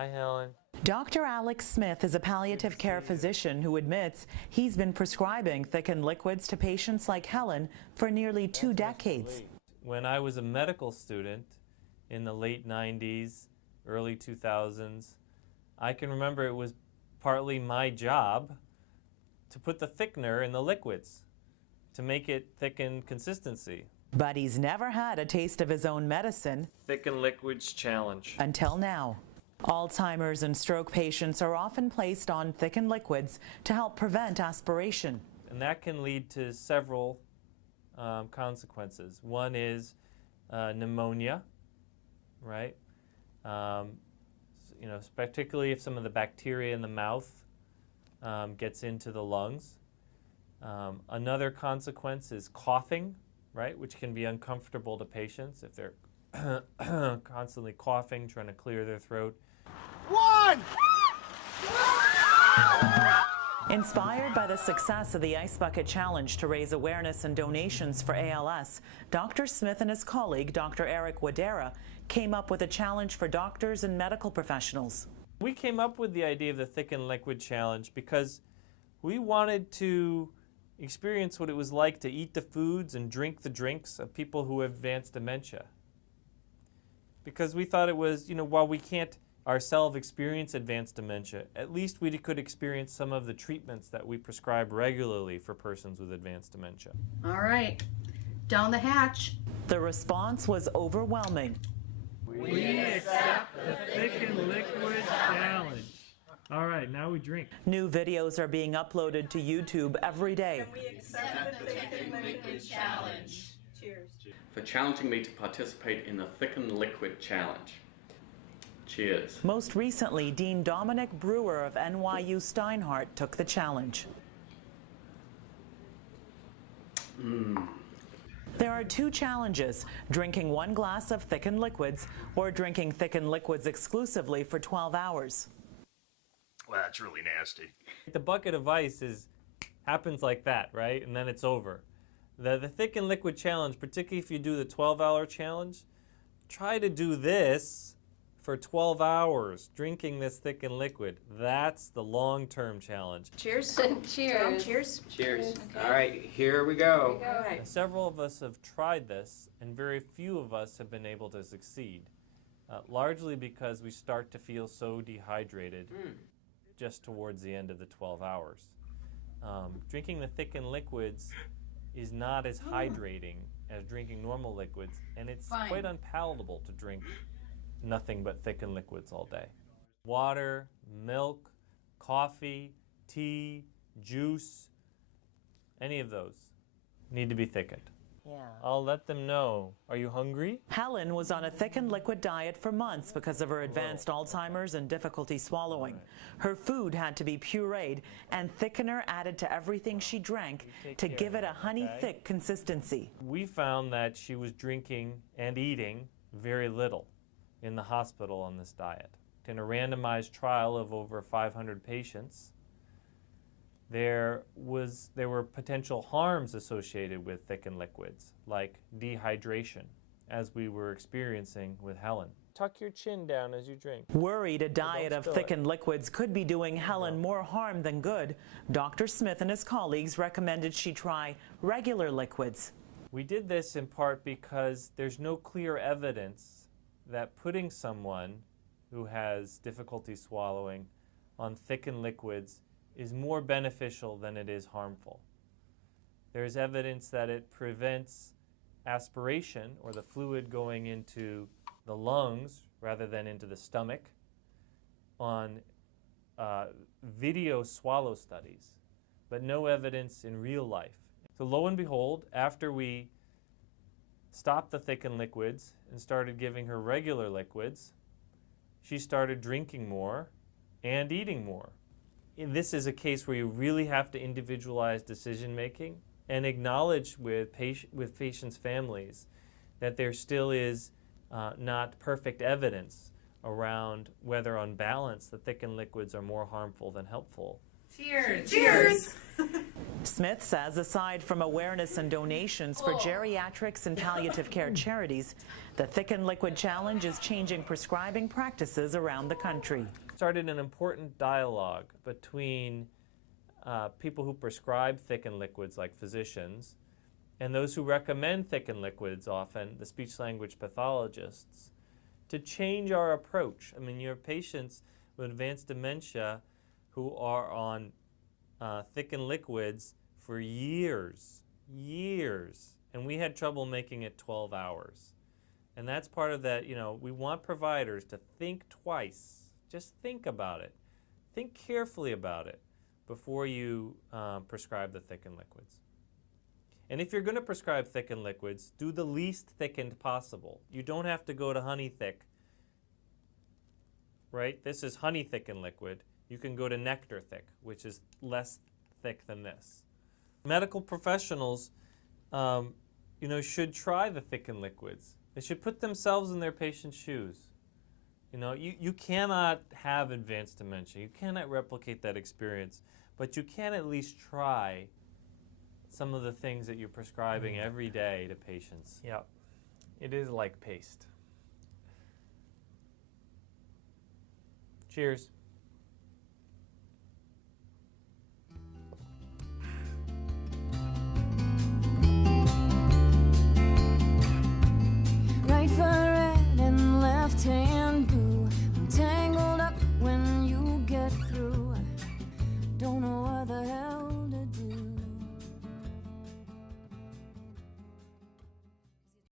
Hi, Helen. Dr. Alex Smith is a palliative care physician who admits he's been prescribing thickened liquids to patients like Helen for nearly 2 decades. When I was a medical student in the late 90s, early 2000s, I can remember it was partly my job to put the thickener in the liquids to make it thickened consistency. But he's never had a taste of his own medicine. Thickened Liquids Challenge. Until now. Alzheimer's and stroke patients are often placed on thickened liquids to help prevent aspiration. And that can lead to several consequences. One is pneumonia, right? Particularly if some of the bacteria in the mouth gets into the lungs. Another consequence is coughing, right, which can be uncomfortable to patients if they're constantly coughing, trying to clear their throat. One! Inspired by the success of the Ice Bucket Challenge to raise awareness and donations for ALS, Dr. Smith and his colleague, Dr. Eric Wadera, came up with a challenge for doctors and medical professionals. We came up with the idea of the Thickened Liquid Challenge because we wanted to experience what it was like to eat the foods and drink the drinks of people who have advanced dementia. Because we thought it was, while we can't ourselves experience advanced dementia, at least we could experience some of the treatments that we prescribe regularly for persons with advanced dementia. All right, down the hatch. The response was overwhelming. We accept the Thickened Liquid Challenge. All right, now we drink. New videos are being uploaded to YouTube every day. We accept the Thickened Liquid Challenge. Cheers. For challenging me to participate in the Thickened Liquid Challenge. Cheers. Most recently, Dean Dominic Brewer of NYU Steinhardt took the challenge. There are 2 challenges, drinking 1 glass of thickened liquids or drinking thickened liquids exclusively for 12 hours. Well, that's really nasty. The bucket of ice happens like that, right? And then it's over. The Thickened Liquid Challenge, particularly if you do the 12-hour challenge, try to do this for 12 hours, drinking this thickened liquid. That's the long-term challenge. Cheers. Cheers. Cheers. Cheers. Okay. All right, here we go. All right. Several of us have tried this, and very few of us have been able to succeed, largely because we start to feel so dehydrated just towards the end of the 12 hours. Drinking the thickened liquids is not as hydrating as drinking normal liquids, and it's quite unpalatable to drink nothing but thickened liquids all day. Water, milk, coffee, tea, juice, any of those need to be thickened. Yeah. I'll let them know. Are you hungry? Helen was on a thickened liquid diet for months because of her advanced Alzheimer's and difficulty swallowing. Her food had to be pureed and thickener added to everything she drank to give it a honey-thick consistency. We found that she was drinking and eating very little in the hospital on this diet. In a randomized trial of over 500 patients, there were potential harms associated with thickened liquids, like dehydration, as we were experiencing with Helen. Tuck your chin down as you drink. Worried a diet of thickened liquids could be doing Helen more harm than good, Dr. Smith and his colleagues recommended she try regular liquids. We did this in part because there's no clear evidence that putting someone who has difficulty swallowing on thickened liquids is more beneficial than it is harmful. There's evidence that it prevents aspiration, or the fluid going into the lungs rather than into the stomach, on video swallow studies, but no evidence in real life. So lo and behold, after we stopped the thickened liquids and started giving her regular liquids, she started drinking more and eating more. This is a case where you really have to individualize decision making and acknowledge with patients' families that there still is not perfect evidence around whether on balance the thickened liquids are more harmful than helpful Cheers. Cheers. Smith says aside from awareness and donations for geriatrics and palliative care charities, the Thickened Liquid Challenge is changing prescribing practices around the country. Started an important dialogue between people who prescribe thickened liquids, like physicians, and those who recommend thickened liquids, often the speech-language pathologists, to change our approach. I mean, you have patients with advanced dementia who are on thickened liquids for years, and we had trouble making it 12 hours. And that's part of that, we want providers to think twice. Just think about it. Think carefully about it before you prescribe the thickened liquids. And if you're going to prescribe thickened liquids, do the least thickened possible. You don't have to go to honey thick, right? This is honey thickened liquid. You can go to nectar thick, which is less thick than this. Medical professionals, should try the thickened liquids. They should put themselves in their patient's shoes. You cannot have advanced dementia. You cannot replicate that experience, but you can at least try some of the things that you're prescribing every day to patients. Yep. It is like paste. Cheers.